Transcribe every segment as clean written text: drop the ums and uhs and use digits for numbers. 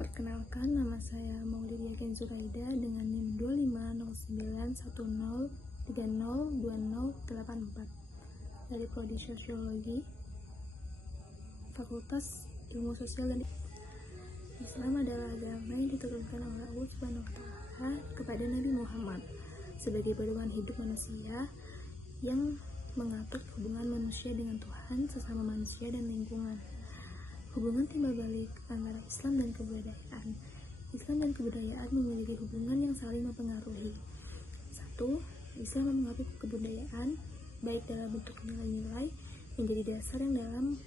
Perkenalkan, nama saya Maulidia Kenzuraida dengan NIM 25091030302084 dari Prodi Sosiologi, Fakultas Ilmu Sosial dan Islam adalah agama yang diturunkan oleh Allah Subhanahu wa Ta'ala kepada Nabi Muhammad sebagai pedoman hidup manusia yang mengatur hubungan manusia dengan Tuhan, sesama manusia, dan lingkungan. Hubungan timbal balik antara Islam dan kebudayaan. Islam dan kebudayaan memiliki hubungan yang saling mempengaruhi. 1. Islam mempengaruhi kebudayaan baik dalam bentuk nilai-nilai yang jadi dasar yang dalam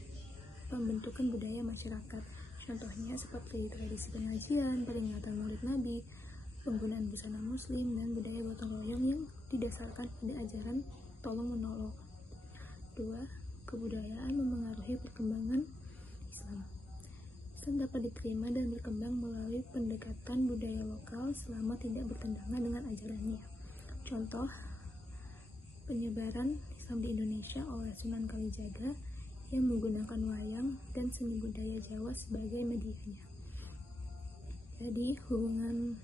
pembentukan budaya masyarakat. Contohnya seperti tradisi pengajian, peringatan Maulid Nabi, penggunaan busana muslim, dan budaya gotong royong yang didasarkan pada ajaran tolong menolong. 2. Kebudayaan mempengaruhi perkembangan Islam. Islam dapat diterima dan berkembang melalui pendekatan budaya lokal selama tidak bertentangan dengan ajarannya. Contoh, penyebaran Islam di Indonesia oleh Sunan Kalijaga yang menggunakan wayang dan seni budaya Jawa sebagai medianya. Jadi, hubungan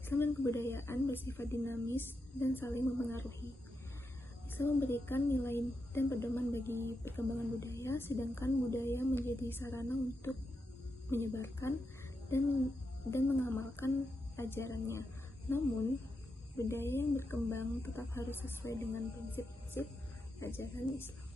Islam dan kebudayaan bersifat dinamis dan saling mempengaruhi. Islam memberikan nilai dan pedoman bagi perkembangan budaya, sedangkan budaya menjadi sarana untuk menyebarkan dan mengamalkan ajarannya. Namun, budaya yang berkembang tetap harus sesuai dengan prinsip-prinsip ajaran Islam.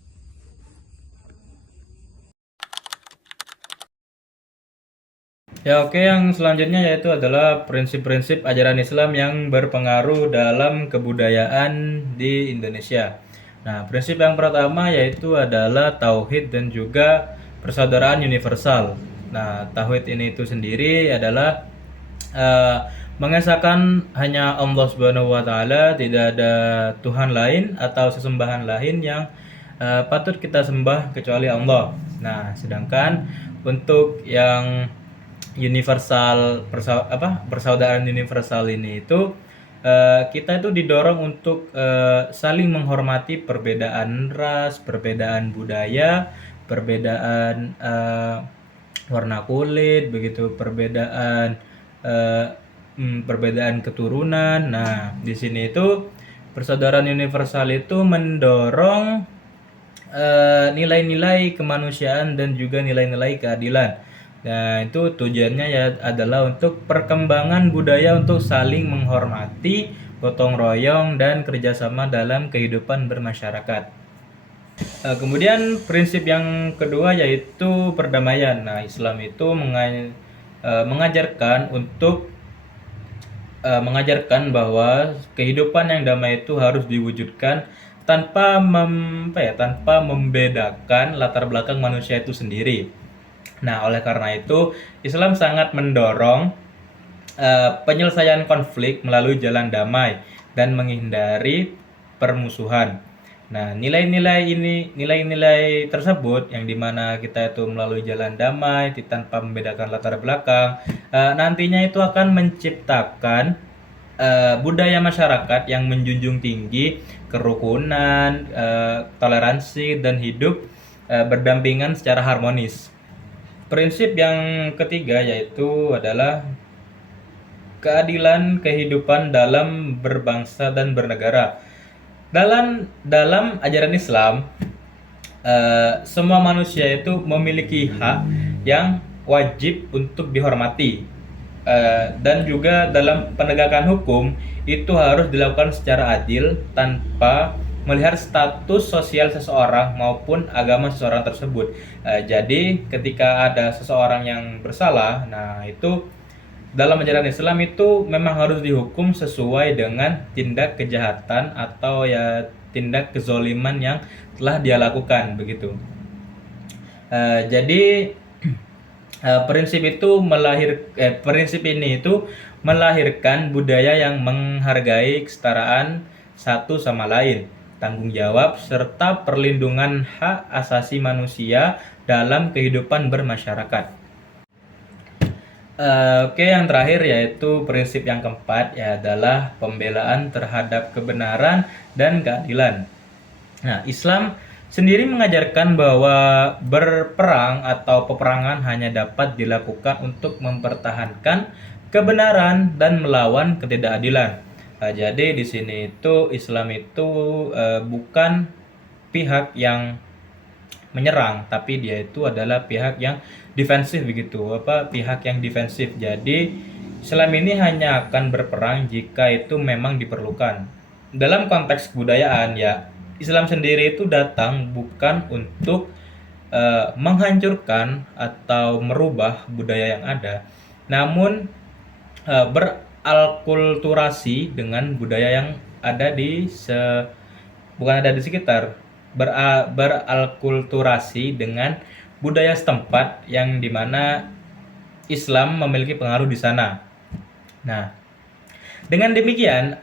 Ya, oke, yang selanjutnya yaitu adalah prinsip-prinsip ajaran Islam yang berpengaruh dalam kebudayaan di Indonesia. Nah, prinsip yang pertama yaitu adalah tauhid dan juga persaudaraan universal. Nah, tauhid ini itu sendiri adalah mengesahkan hanya Allah Subhanahu wa Ta'ala, tidak ada Tuhan lain atau sesembahan lain yang patut kita sembah kecuali Allah. Nah, sedangkan untuk yang persaudaraan universal ini itu kita itu didorong untuk saling menghormati perbedaan ras, perbedaan budaya, perbedaan warna kulit, begitu, perbedaan keturunan. Nah, di sini itu persaudaraan universal itu mendorong nilai-nilai kemanusiaan dan juga nilai-nilai keadilan. Nah, itu tujuannya ya adalah untuk perkembangan budaya untuk saling menghormati, gotong royong, dan kerjasama dalam kehidupan bermasyarakat. Kemudian prinsip yang kedua yaitu perdamaian. Nah, Islam itu mengajarkan bahwa kehidupan yang damai itu harus diwujudkan tanpa membedakan latar belakang manusia itu sendiri. Nah, oleh karena itu Islam sangat mendorong penyelesaian konflik melalui jalan damai dan menghindari permusuhan. Nah, nilai-nilai tersebut yang dimana kita itu melalui jalan damai tanpa membedakan latar belakang, nantinya itu akan menciptakan budaya masyarakat yang menjunjung tinggi kerukunan, toleransi, dan hidup berdampingan secara harmonis. Prinsip yang ketiga yaitu adalah keadilan kehidupan dalam berbangsa dan bernegara. Dalam ajaran Islam, semua manusia itu memiliki hak yang wajib untuk dihormati, dan juga dalam penegakan hukum itu harus dilakukan secara adil tanpa melihat status sosial seseorang maupun agama seseorang tersebut. Jadi ketika ada seseorang yang bersalah, nah itu dalam ajaran Islam itu memang harus dihukum sesuai dengan tindak kejahatan atau ya tindak kezoliman yang telah dia lakukan, begitu. Jadi prinsip ini itu melahirkan budaya yang menghargai kesetaraan satu sama lain, tanggung jawab, serta perlindungan hak asasi manusia dalam kehidupan bermasyarakat. Oke, yang terakhir yaitu prinsip yang keempat ya adalah pembelaan terhadap kebenaran dan keadilan. Nah, Islam sendiri mengajarkan bahwa berperang atau peperangan hanya dapat dilakukan untuk mempertahankan kebenaran dan melawan ketidakadilan. Jadi di sini itu Islam itu bukan pihak yang menyerang, tapi dia itu adalah pihak yang defensif begitu, pihak yang defensif. Jadi Islam ini hanya akan berperang jika itu memang diperlukan. Dalam konteks kebudayaan ya, Islam sendiri itu datang bukan untuk menghancurkan atau merubah budaya yang ada, namun beralkulturasi dengan budaya yang ada bukan ada di sekitar, beralkulturasi dengan budaya setempat yang dimana Islam memiliki pengaruh di sana. Nah, dengan demikian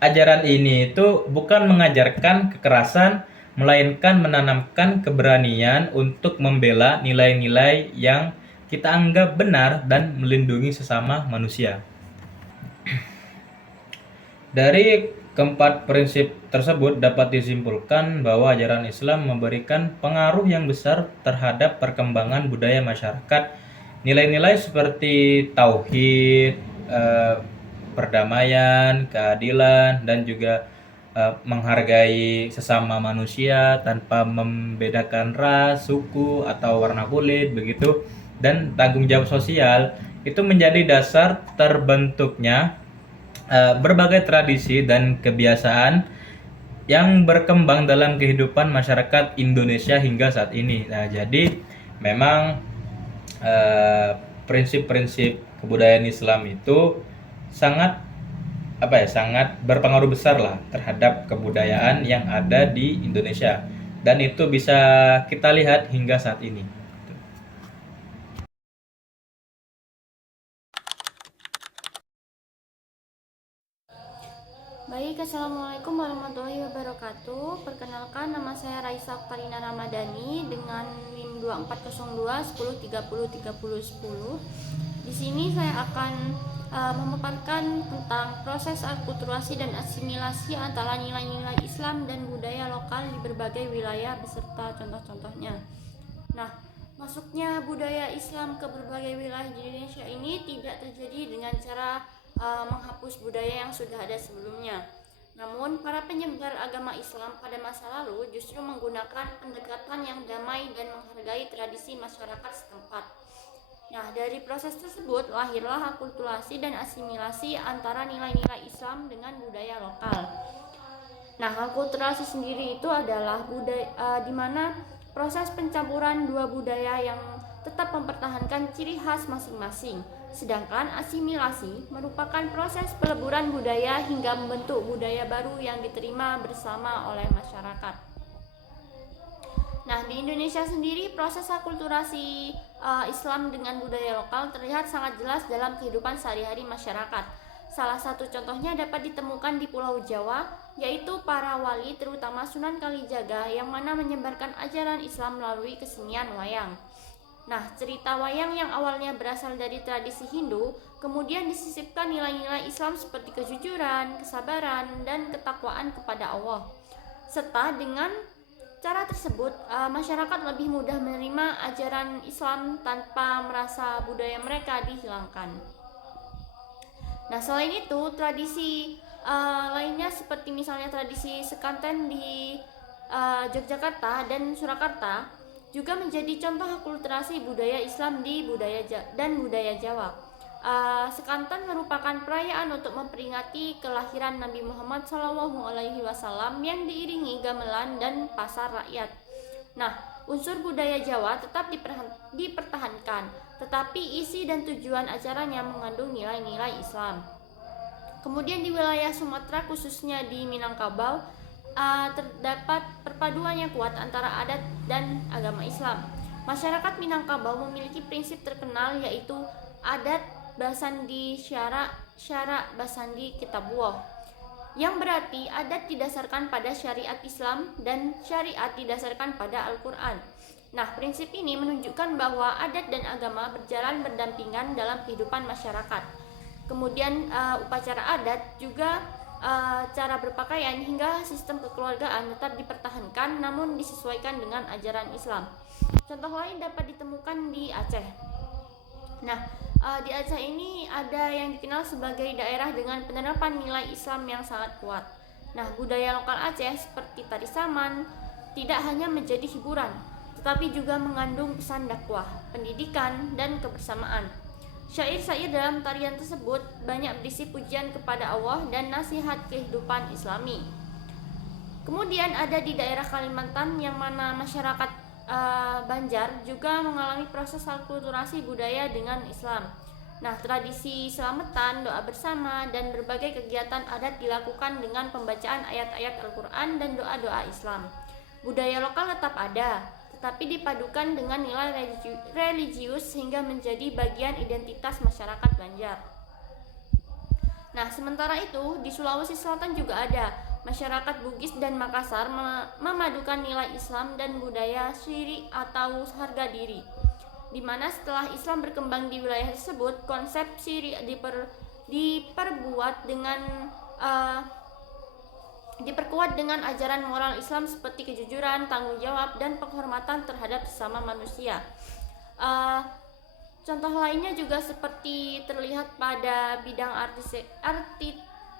ajaran ini itu bukan mengajarkan kekerasan, melainkan menanamkan keberanian untuk membela nilai-nilai yang kita anggap benar dan melindungi sesama manusia. Dari keempat prinsip tersebut dapat disimpulkan bahwa ajaran Islam memberikan pengaruh yang besar terhadap perkembangan budaya masyarakat. Nilai-nilai seperti tauhid, perdamaian, keadilan, dan juga menghargai sesama manusia tanpa membedakan ras, suku, atau warna kulit begitu, dan tanggung jawab sosial itu menjadi dasar terbentuknya berbagai tradisi dan kebiasaan yang berkembang dalam kehidupan masyarakat Indonesia hingga saat ini. Nah, jadi memang prinsip-prinsip kebudayaan Islam itu sangat sangat berpengaruh besar lah terhadap kebudayaan yang ada di Indonesia, dan itu bisa kita lihat hingga saat ini. Baik, Assalamualaikum warahmatullahi wabarakatuh. Perkenalkan, nama saya Raisa Oktarina Ramadhani dengan NIM 2402 10 30 30 10. Di sini saya akan memaparkan tentang proses akulturasi dan asimilasi antara nilai-nilai Islam dan budaya lokal di berbagai wilayah beserta contoh-contohnya. Nah, masuknya budaya Islam ke berbagai wilayah di Indonesia ini tidak terjadi dengan cara menghapus budaya yang sudah ada sebelumnya. Namun, para penyebar agama Islam pada masa lalu justru menggunakan pendekatan yang damai dan menghargai tradisi masyarakat setempat. Nah, dari proses tersebut lahirlah akulturasi dan asimilasi antara nilai-nilai Islam dengan budaya lokal. Nah, akulturasi sendiri itu adalah budaya di mana proses pencampuran dua budaya yang tetap mempertahankan ciri khas masing-masing. Sedangkan asimilasi merupakan proses peleburan budaya hingga membentuk budaya baru yang diterima bersama oleh masyarakat. Nah, di Indonesia sendiri proses akulturasi Islam dengan budaya lokal terlihat sangat jelas dalam kehidupan sehari-hari masyarakat. Salah satu contohnya dapat ditemukan di Pulau Jawa, yaitu para wali terutama Sunan Kalijaga yang mana menyebarkan ajaran Islam melalui kesenian wayang. Nah, cerita wayang yang awalnya berasal dari tradisi Hindu, kemudian disisipkan nilai-nilai Islam seperti kejujuran, kesabaran, dan ketakwaan kepada Allah. Serta dengan cara tersebut, masyarakat lebih mudah menerima ajaran Islam tanpa merasa budaya mereka dihilangkan. Nah, selain itu, tradisi lainnya seperti misalnya tradisi sekanten di Yogyakarta dan Surakarta juga menjadi contoh akulturasi budaya Islam di budaya Jawa. Sekanten merupakan perayaan untuk memperingati kelahiran Nabi Muhammad SAW yang diiringi gamelan dan pasar rakyat. Nah, unsur budaya Jawa tetap dipertahankan, tetapi isi dan tujuan acaranya mengandung nilai-nilai Islam. Kemudian di wilayah Sumatera, khususnya di Minangkabau, terdapat perpaduan yang kuat antara adat dan agama Islam. Masyarakat Minangkabau memiliki prinsip terkenal yaitu adat Basandi Syara Basandi Kitabullah, yang berarti adat didasarkan pada syariat Islam dan syariat didasarkan pada Al-Quran. Nah, prinsip ini menunjukkan bahwa adat dan agama berjalan berdampingan dalam kehidupan masyarakat. Kemudian upacara adat juga cara berpakaian hingga sistem kekeluargaan tetap dipertahankan namun disesuaikan dengan ajaran Islam. Contoh lain dapat ditemukan di Aceh. Nah, di Aceh ini ada yang dikenal sebagai daerah dengan penerapan nilai Islam yang sangat kuat. Nah, budaya lokal Aceh seperti tari saman tidak hanya menjadi hiburan, tetapi juga mengandung pesan dakwah, pendidikan, dan kebersamaan. Syair-syair dalam tarian tersebut banyak berisi pujian kepada Allah dan nasihat kehidupan Islami. Kemudian ada di daerah Kalimantan yang mana masyarakat Banjar juga mengalami proses akulturasi budaya dengan Islam. Nah, tradisi selamatan, doa bersama, dan berbagai kegiatan adat dilakukan dengan pembacaan ayat-ayat Al-Quran dan doa-doa Islam. Budaya lokal tetap ada, tetapi dipadukan dengan nilai religius sehingga menjadi bagian identitas masyarakat Banjar. Nah, sementara itu di Sulawesi Selatan juga ada masyarakat Bugis dan Makassar memadukan nilai Islam dan budaya syiri atau harga diri, di mana setelah Islam berkembang di wilayah tersebut, konsep syiri diperkuat dengan ajaran moral Islam seperti kejujuran, tanggung jawab, dan penghormatan terhadap sesama manusia. Contoh lainnya juga seperti terlihat pada bidang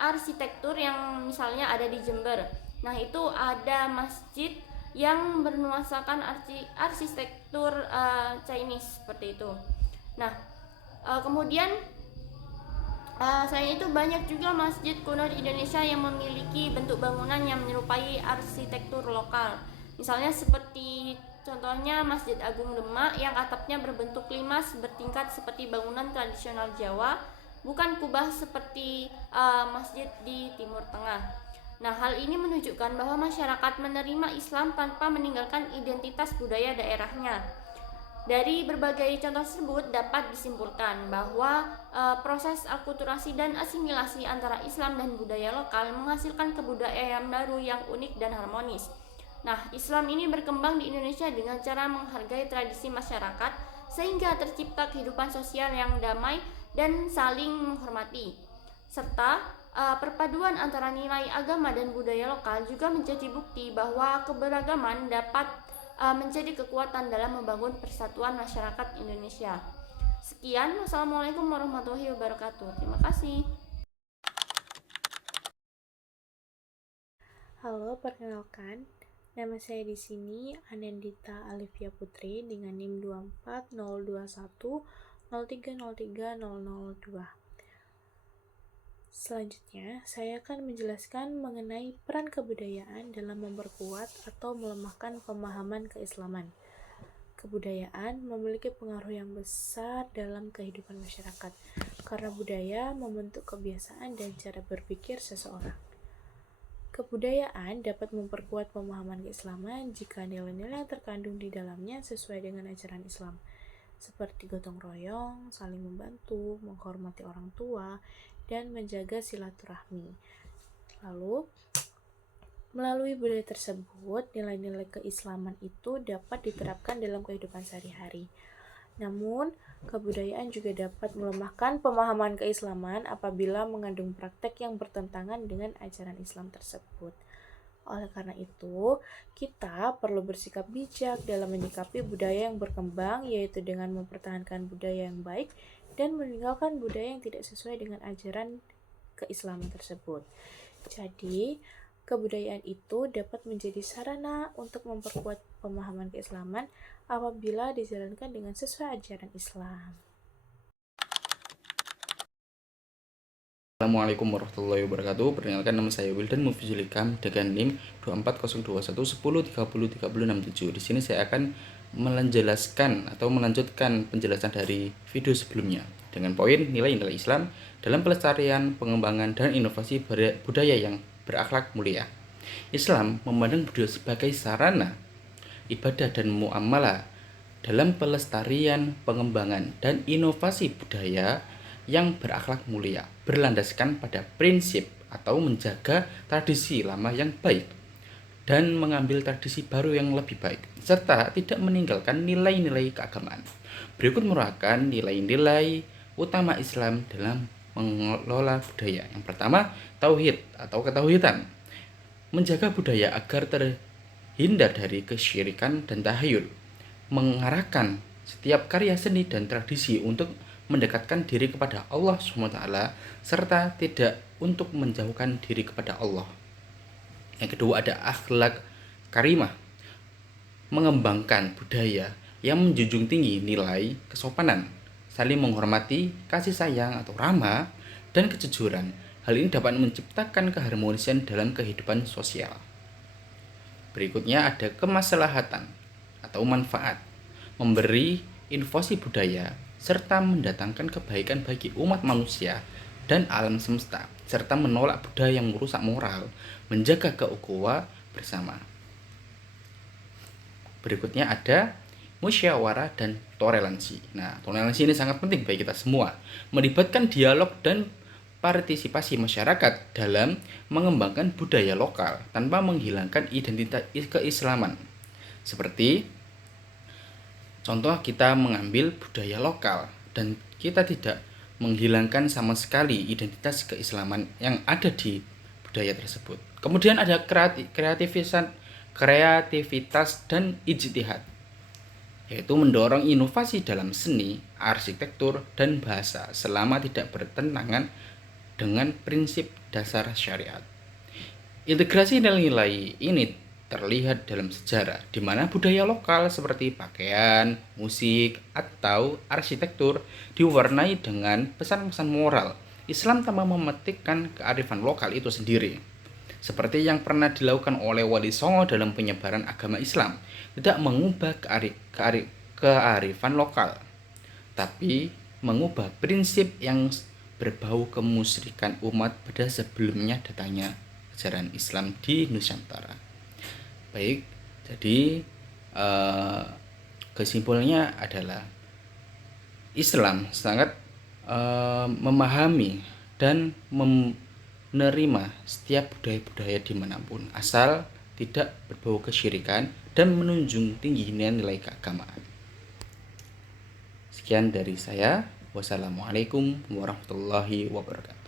arsitektur yang misalnya ada di Jember. Nah, itu ada masjid yang bernuansakan arsitektur Chinese seperti itu. Nah, kemudian selain itu banyak juga masjid kuno di Indonesia yang memiliki bentuk bangunan yang menyerupai arsitektur lokal. Misalnya seperti contohnya Masjid Agung Demak yang atapnya berbentuk limas bertingkat seperti bangunan tradisional Jawa, bukan kubah seperti masjid di Timur Tengah. Nah, hal ini menunjukkan bahwa masyarakat menerima Islam tanpa meninggalkan identitas budaya daerahnya. Dari berbagai contoh tersebut dapat disimpulkan bahwa proses akulturasi dan asimilasi antara Islam dan budaya lokal menghasilkan kebudayaan baru yang unik dan harmonis. Nah, Islam ini berkembang di Indonesia dengan cara menghargai tradisi masyarakat sehingga tercipta kehidupan sosial yang damai dan saling menghormati. Serta perpaduan antara nilai agama dan budaya lokal juga menjadi bukti bahwa keberagaman dapat menjadi kekuatan dalam membangun persatuan masyarakat Indonesia. Sekian, wassalamualaikum warahmatullahi wabarakatuh. Terima kasih. Halo, perkenalkan, nama saya di sini Anandita Alivia Putri dengan NIM 2402103030002. Selanjutnya, saya akan menjelaskan mengenai peran kebudayaan dalam memperkuat atau melemahkan pemahaman keislaman. Kebudayaan memiliki pengaruh yang besar dalam kehidupan masyarakat, karena budaya membentuk kebiasaan dan cara berpikir seseorang. Kebudayaan dapat memperkuat pemahaman keislaman jika nilai-nilai yang terkandung di dalamnya sesuai dengan ajaran Islam, seperti gotong royong, saling membantu, menghormati orang tua, dan menjaga silaturahmi. Lalu, melalui budaya tersebut, nilai-nilai keislaman itu dapat diterapkan dalam kehidupan sehari-hari. Namun, kebudayaan juga dapat melemahkan pemahaman keislaman apabila mengandung praktek yang bertentangan dengan ajaran Islam tersebut. Oleh karena itu, kita perlu bersikap bijak dalam menyikapi budaya yang berkembang, yaitu dengan mempertahankan budaya yang baik dan meninggalkan budaya yang tidak sesuai dengan ajaran keislaman tersebut. Jadi, kebudayaan itu dapat menjadi sarana untuk memperkuat pemahaman keislaman apabila dijalankan dengan sesuai ajaran Islam. Assalamualaikum warahmatullahi wabarakatuh. Perkenalkan, nama saya Wildan Mufizul Hikam dengan NIM 2402110303067. Di sini saya akan menjelaskan atau melanjutkan penjelasan dari video sebelumnya dengan poin nilai-nilai Islam dalam pelestarian, pengembangan, dan inovasi budaya yang berakhlak mulia. Islam memandang budaya sebagai sarana ibadah dan muamalah dalam pelestarian, pengembangan, dan inovasi budaya yang berakhlak mulia, berlandaskan pada prinsip atau menjaga tradisi lama yang baik dan mengambil tradisi baru yang lebih baik, serta tidak meninggalkan nilai-nilai keagamaan. Berikut merupakan nilai-nilai utama Islam dalam mengelola budaya. Yang pertama, tauhid atau ketauhidan. Menjaga budaya agar terhindar dari kesyirikan dan tahayul. Mengarahkan setiap karya seni dan tradisi untuk mendekatkan diri kepada Allah SWT serta tidak untuk menjauhkan diri kepada Allah. Yang kedua ada akhlak karimah, mengembangkan budaya yang menjunjung tinggi nilai kesopanan, saling menghormati, kasih sayang atau ramah, dan kejujuran. Hal ini dapat menciptakan keharmonisan dalam kehidupan sosial. Berikutnya ada kemaslahatan atau manfaat, memberi inovasi budaya serta mendatangkan kebaikan bagi umat manusia dan alam semesta, serta menolak budaya yang merusak moral, menjaga keukhuwah bersama. Berikutnya ada musyawarah dan toleransi. Nah, toleransi ini sangat penting bagi kita semua, melibatkan dialog dan partisipasi masyarakat dalam mengembangkan budaya lokal tanpa menghilangkan identitas keislaman. Seperti contoh, kita mengambil budaya lokal dan kita tidak menghilangkan sama sekali identitas keislaman yang ada di budaya tersebut. Kemudian ada kreativitas dan ijtihad, yaitu mendorong inovasi dalam seni, arsitektur, dan bahasa selama tidak bertentangan dengan prinsip dasar syariat. Integrasi nilai-nilai ini terlihat dalam sejarah, di mana budaya lokal seperti pakaian, musik, atau arsitektur diwarnai dengan pesan-pesan moral Islam tanpa memetikkan kearifan lokal itu sendiri. Seperti yang pernah dilakukan oleh Wali Songo dalam penyebaran agama Islam, tidak mengubah kearifan lokal, tapi mengubah prinsip yang berbau kemusyrikan umat pada sebelumnya datangnya ajaran Islam di Nusantara. Baik, jadi kesimpulannya adalah Islam sangat memahami dan menerima setiap budaya-budaya dimanapun, asal tidak berbau kesyirikan dan menunjung tinggi nilai keagamaan. Sekian dari saya. Wassalamualaikum warahmatullahi wabarakatuh.